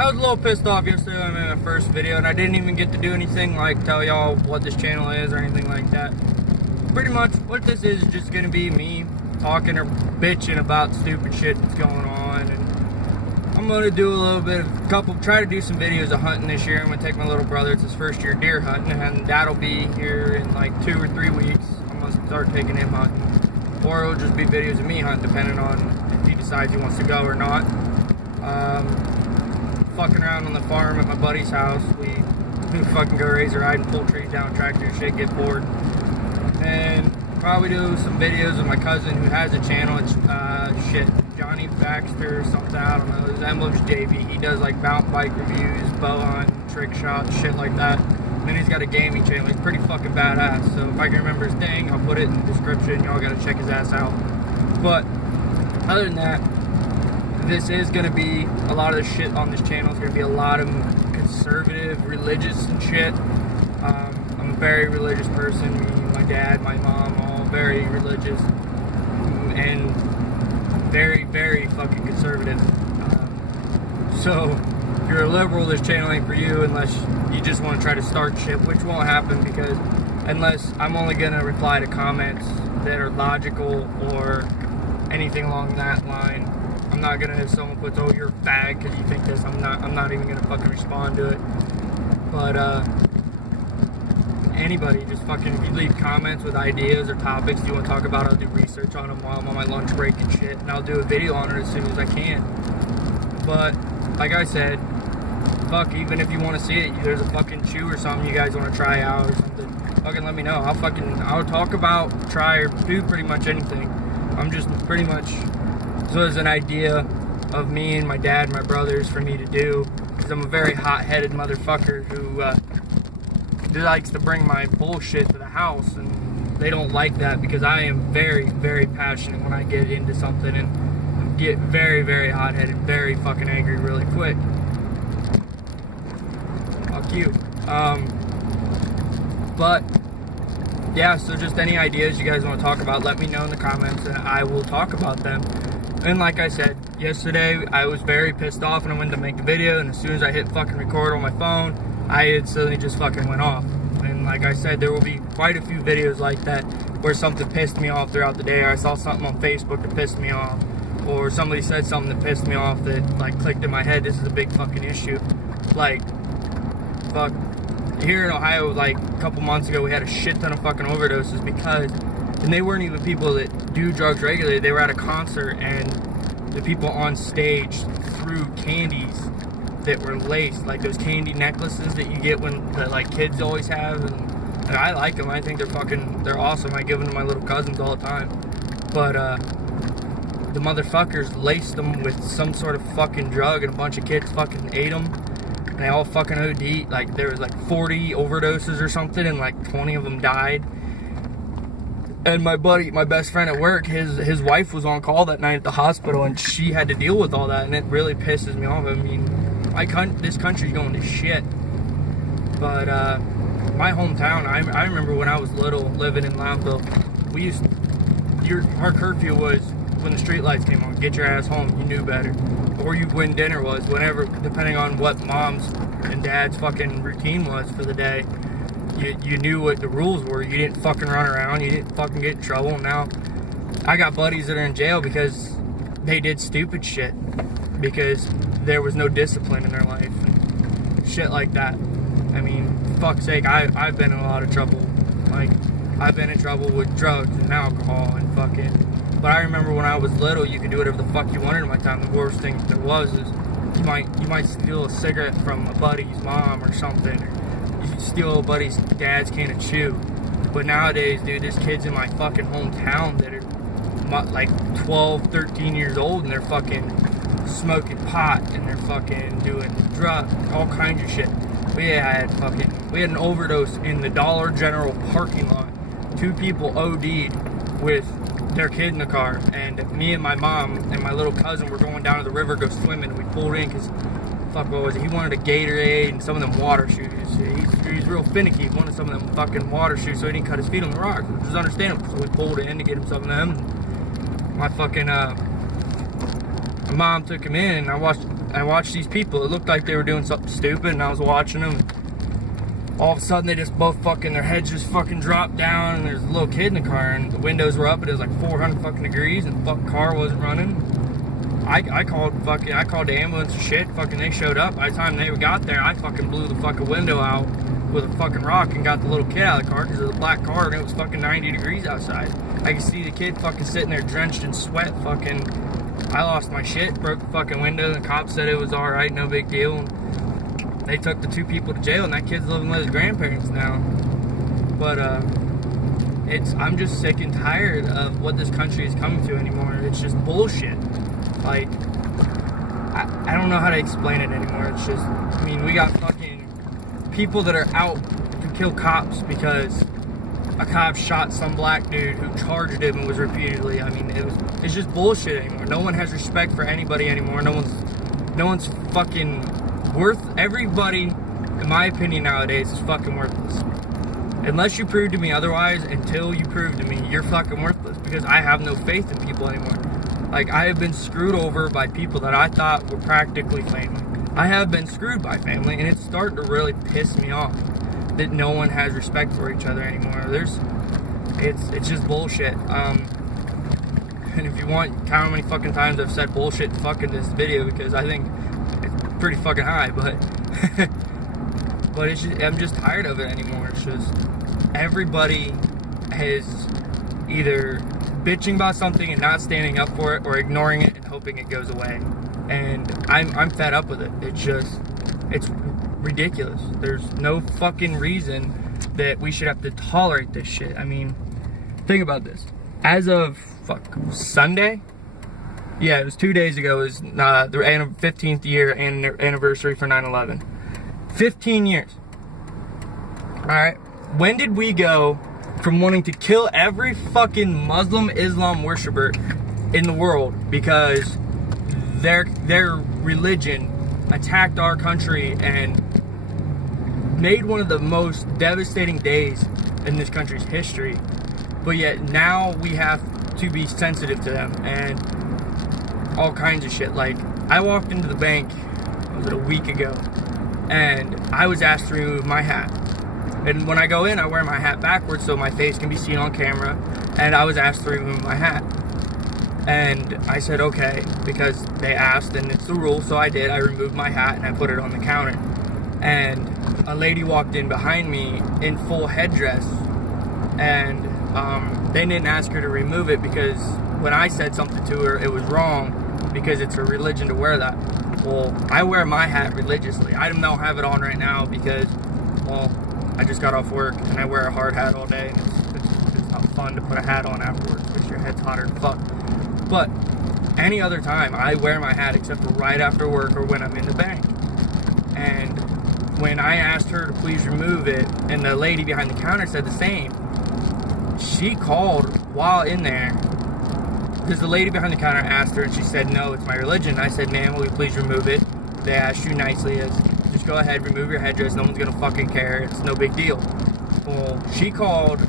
I was a little pissed off yesterday when I made my first video, and I didn't even get to do anything like tell y'all what this channel is or anything like that. Pretty much what this is just gonna be me talking or bitching about stupid shit that's going on, and I'm gonna do a little bit of try to do some videos of hunting this year. I'm gonna take my little brother, it's his first year deer hunting, and that'll be here in like 2 or 3 weeks. I'm gonna start taking him hunting, or it'll just be videos of me hunting, depending on if he decides he wants to go or not. Fucking around on the farm at my buddy's house. We fucking go razor riding, pull trees down, tractor shit, get bored. And probably do some videos of my cousin who has a channel. It's Johnny Baxter or something, I don't know. His emblem's JV. He does like mountain bike reviews, bow hunting, trick shots, shit like that. And then he's got a gaming channel. He's pretty fucking badass. So if I can remember his thing, I'll put it in the description. Y'all gotta check his ass out. But other than that, this is going to be a lot of the shit on this channel. It's going to be a lot of conservative, religious and shit. I'm a very religious person. Me, my dad, my mom, all very religious and very, very fucking conservative. So if you're a liberal, this channel ain't for you unless you just want to try to start shit, which won't happen because unless I'm only going to reply to comments that are logical or anything along that line. I'm not gonna, if someone puts, oh, you're a fag because you think this, I'm not even gonna fucking respond to it. But anybody, just fucking, if you leave comments with ideas or topics you want to talk about, I'll do research on them while I'm on my lunch break and shit, and I'll do a video on it as soon as I can. But like I said, fuck, even if you want to see it, there's a fucking chew or something you guys want to try out or something, fucking let me know. I'll talk about, try, or do pretty much anything. I'm just pretty much, so as an idea of me and my dad and my brothers for me to do, because I'm a very hot-headed motherfucker who likes to bring my bullshit to the house, and they don't like that because I am very, very passionate when I get into something and get very, very hot-headed, very fucking angry really quick. Fuck you. But yeah, so just any ideas you guys want to talk about, let me know in the comments and I will talk about them. And like I said, yesterday I was very pissed off and I went to make the video, and as soon as I hit fucking record on my phone, I instantly just fucking went off. And like I said, there will be quite a few videos like that where something pissed me off throughout the day, or I saw something on Facebook that pissed me off, or somebody said something that pissed me off that like clicked in my head, this is a big fucking issue. Like, fuck, here in Ohio, like a couple months ago, we had a shit ton of fucking overdoses because, and they weren't even people that do drugs regularly, they were at a concert and the people on stage threw candies that were laced, like those candy necklaces that you get when the like kids always have, and I like them. I think they're awesome. I give them to my little cousins all the time. But the motherfuckers laced them with some sort of fucking drug, and a bunch of kids fucking ate them. And they all fucking OD'd. Like there was like 40 overdoses or something, and like 20 of them died. And my buddy, my best friend at work, his wife was on call that night at the hospital, and she had to deal with all that, and it really pisses me off. I mean, this country's going to shit. But my hometown, I remember when I was little, living in Loudonville, our curfew was when the street lights came on, get your ass home, you knew better. Or when dinner was, whenever, depending on what mom's and dad's fucking routine was for the day. You knew what the rules were. You didn't fucking run around. You didn't fucking get in trouble. Now, I got buddies that are in jail because they did stupid shit. Because there was no discipline in their life. And shit like that. I mean, fuck's sake, I've been in a lot of trouble. Like, I've been in trouble with drugs and alcohol and fucking... But I remember when I was little, you could do whatever the fuck you wanted in my time. The worst thing there was is you might steal a cigarette from a buddy's mom or something. You steal a buddy's dad's can of chew. But nowadays, dude, there's kids in my fucking hometown that are like 12, 13 years old, and they're fucking smoking pot, and they're fucking doing drugs, all kinds of shit. We had an overdose in the Dollar General parking lot. 2 people OD'd with their kid in the car, and me and my mom and my little cousin were going down to the river, go swimming, and we pulled in because, fuck, what was it? He wanted a Gatorade and some of them water shoes. He's real finicky. He wanted some of them fucking water shoes so he didn't cut his feet on the rocks, which is understandable. So we pulled in to get him some of them. My fucking, my mom took him in, and I watched I watched these people. It looked like they were doing something stupid, and I was watching them. All of a sudden, they just both fucking, their heads just fucking dropped down, and there's a little kid in the car, and the windows were up, and it was like 400 fucking degrees, and the fucking car wasn't running. I called the ambulance and shit. Fucking, they showed up. By the time they got there, I fucking blew the fucking window out with a fucking rock and got the little kid out of the car, because it was a black car, and it was fucking 90 degrees outside. I could see the kid fucking sitting there drenched in sweat. Fucking, I lost my shit, broke the fucking window, and the cop said it was alright, no big deal. And they took the 2 people to jail, and that kid's living with his grandparents now. But I'm just sick and tired of what this country is coming to anymore. It's just bullshit. Like, I don't know how to explain it anymore. It's just, I mean, we got fucking people that are out to kill cops because a cop shot some black dude who charged him and was repeatedly, I mean, it's just bullshit anymore. No one has respect for anybody anymore. No one's fucking worth, everybody, in my opinion nowadays, is fucking worthless. Unless you prove to me otherwise, until you prove to me, you're fucking worthless, because I have no faith in people anymore. Like, I have been screwed over by people that I thought were practically family. I have been screwed by family, and it's starting to really piss me off that no one has respect for each other anymore. It's just bullshit. And if you want, count how many fucking times I've said bullshit in fucking this video, because I think it's pretty fucking high, but but it's just, I'm just tired of it anymore. It's just, everybody is either bitching about something and not standing up for it, or ignoring it and hoping it goes away. And I'm fed up with it. It's ridiculous. There's no fucking reason that we should have to tolerate this shit. I mean, think about this. As of Sunday, yeah, it was 2 days ago, is the 15th year anniversary for 9/11. 15 years. Alright, when did we go from wanting to kill every fucking Muslim Islam worshiper in the world because their religion attacked our country and made one of the most devastating days in this country's history, but yet now we have to be sensitive to them and all kinds of shit? Like, I walked into the bank, was it a week ago, and I was asked to remove my hat. And when I go in, I wear my hat backwards so my face can be seen on camera, and I was asked to remove my hat. And I said okay, because they asked and it's the rule, so I did. I removed my hat and I put it on the counter. And a lady walked in behind me in full headdress, and they didn't ask her to remove it because when I said something to her, it was wrong because it's her religion to wear that. Well, I wear my hat religiously. I don't have it on right now because, well, I just got off work and I wear a hard hat all day, and it's not fun to put a hat on afterwards because your head's hotter than fuck. But any other time, I wear my hat except for right after work or when I'm in the bank. And when I asked her to please remove it, and the lady behind the counter said the same, she called while in there, because the lady behind the counter asked her and she said, no, it's my religion. I said, ma'am, will you please remove it? They asked you nicely, just go ahead, remove your headdress, no one's gonna fucking care, it's no big deal. Well, she called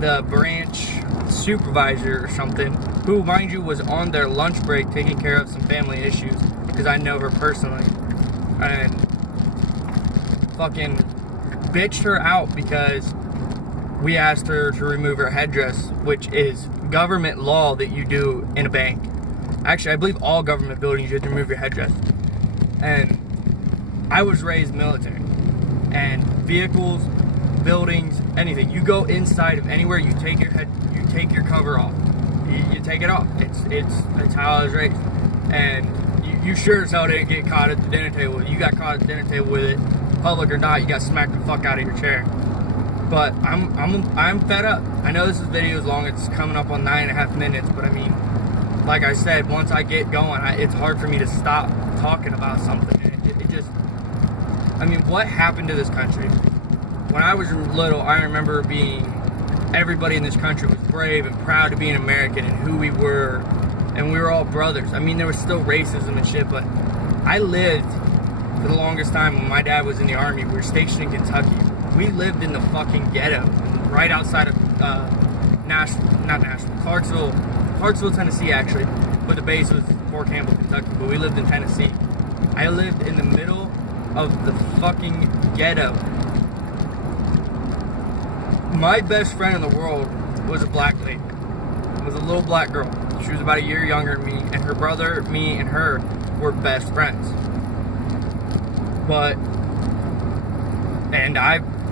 the branch supervisor or something, who, mind you, was on their lunch break taking care of some family issues, because I know her personally, and fucking bitched her out because we asked her to remove her headdress, which is government law that you do in a bank. Actually, I believe all government buildings you have to remove your headdress. And I was raised military, and vehicles, buildings, anything, you go inside of anywhere, you take your cover off. You take it off. It's how I was raised. And you sure as hell didn't get caught at the dinner table. You got caught at the dinner table with it, public or not, you got smacked the fuck out of your chair. But I'm fed up. I know this video is long, it's coming up on 9.5 minutes, but I mean, like I said, once I get going, it's hard for me to stop talking about something. It just, I mean, what happened to this country? When I was little, I remember everybody in this country was brave and proud to be an American and who we were, and we were all brothers. I mean, there was still racism and shit, but I lived for the longest time when my dad was in the Army. We were stationed in Kentucky. We lived in the fucking ghetto, right outside of Clarksville, Tennessee actually, but the base was Fort Campbell, Kentucky, but we lived in Tennessee. I lived in the middle of the fucking ghetto. My best friend in the world was a black lady. It was a little black girl. She was about a year younger than me, and her brother, me, and her were best friends.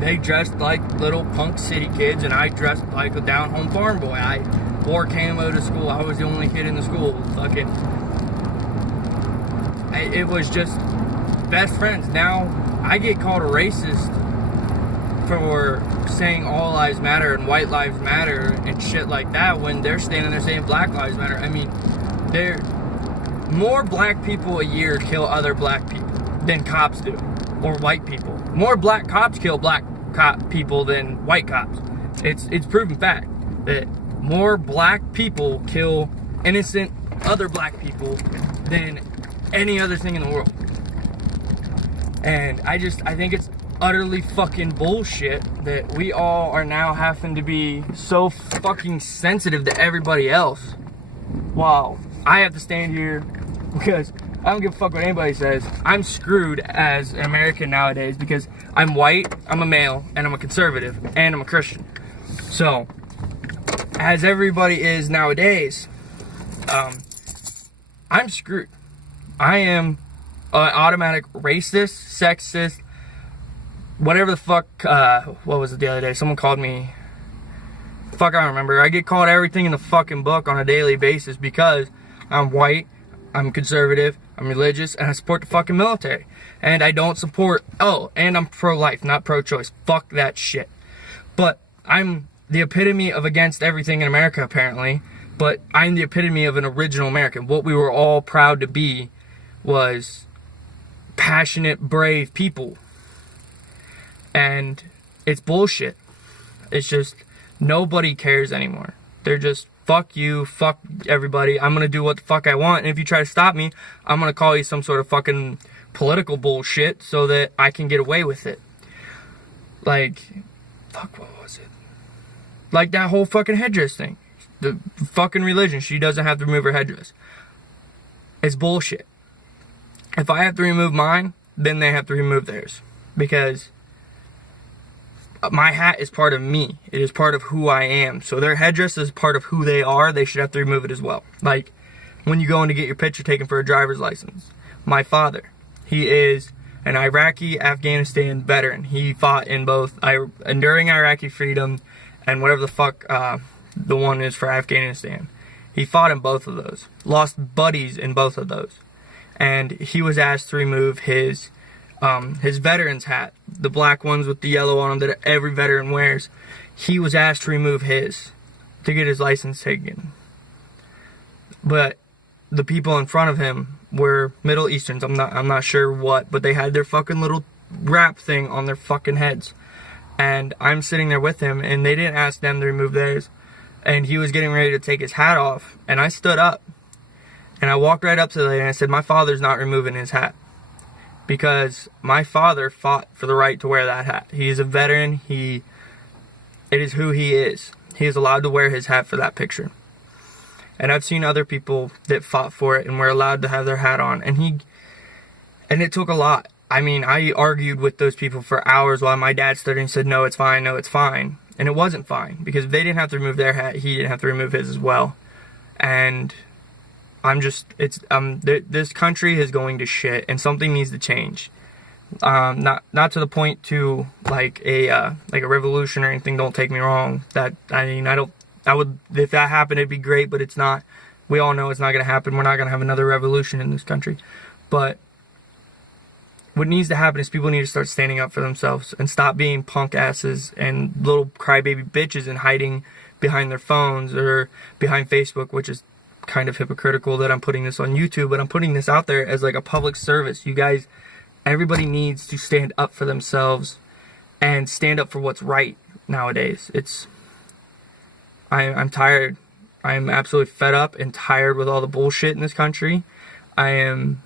They dressed like little punk city kids, and I dressed like a down-home farm boy. I wore camo to school. I was the only kid in the school. It was just best friends. Now, I get called a racist for saying all lives matter and white lives matter and shit like that when they're standing there saying black lives matter. I mean, more black people a year kill other black people than cops do, or white people. More black cops kill black people than white cops. It's proven fact that more black people kill innocent other black people than any other thing in the world. And I think it's utterly fucking bullshit that we all are now having to be so fucking sensitive to everybody else. Wow. I have to stand here because I don't give a fuck what anybody says. I'm screwed as an American nowadays because I'm white, I'm a male, and I'm a conservative, and I'm a Christian. So, as everybody is nowadays, I'm screwed. I am an automatic racist, sexist, whatever the fuck. What was it the other day? Someone called me, fuck, I don't remember. I get called everything in the fucking book on a daily basis because I'm white, I'm conservative, I'm religious, and I support the fucking military. And I don't support, and I'm pro-life, not pro-choice. Fuck that shit. But I'm the epitome of against everything in America, apparently. But I'm the epitome of an original American. What we were all proud to be was passionate, brave people. And it's bullshit. It's just, nobody cares anymore. They're just, fuck you, fuck everybody, I'm gonna do what the fuck I want, and if you try to stop me, I'm gonna call you some sort of fucking political bullshit so that I can get away with it. Like, fuck, what was it? Like that whole fucking headdress thing. The fucking religion, she doesn't have to remove her headdress. It's bullshit. If I have to remove mine, then they have to remove theirs. Because my hat is part of me. It is part of who I am. So their headdress is part of who they are. They should have to remove it as well. Like when you go in to get your picture taken for a driver's license. My father, he is an Iraqi Afghanistan veteran. He fought in both enduring Iraqi freedom and whatever the fuck the one is for Afghanistan. He fought in both of those. Lost buddies in both of those. And he was asked to remove his veteran's hat, the black ones with the yellow on them that every veteran wears. He was asked to remove his to get his license taken. But the people in front of him were Middle Easterns. I'm not sure what, but they had their fucking little wrap thing on their fucking heads. And I'm sitting there with him, and they didn't ask them to remove theirs. And he was getting ready to take his hat off, and I stood up. And I walked right up to the lady and I said, my father's not removing his hat. Because my father fought for the right to wear that hat. He is a veteran. It is who he is. He is allowed to wear his hat for that picture. And I've seen other people that fought for it and were allowed to have their hat on. And it took a lot. I mean, I argued with those people for hours while my dad stood and said, no, it's fine, no, it's fine. And it wasn't fine. Because if they didn't have to remove their hat, he didn't have to remove his as well. And this country is going to shit, and something needs to change. Not to the point to like a revolution or anything. Don't take me wrong. If that happened, it'd be great, but it's not. We all know it's not going to happen. We're not going to have another revolution in this country. But what needs to happen is people need to start standing up for themselves and stop being punk asses and little crybaby bitches and hiding behind their phones or behind Facebook, which is kind of hypocritical that I'm putting this on YouTube, but I'm putting this out there as like a public service. You guys, everybody needs to stand up for themselves and stand up for what's right nowadays. I'm tired. I'm absolutely fed up and tired with all the bullshit in this country. I'm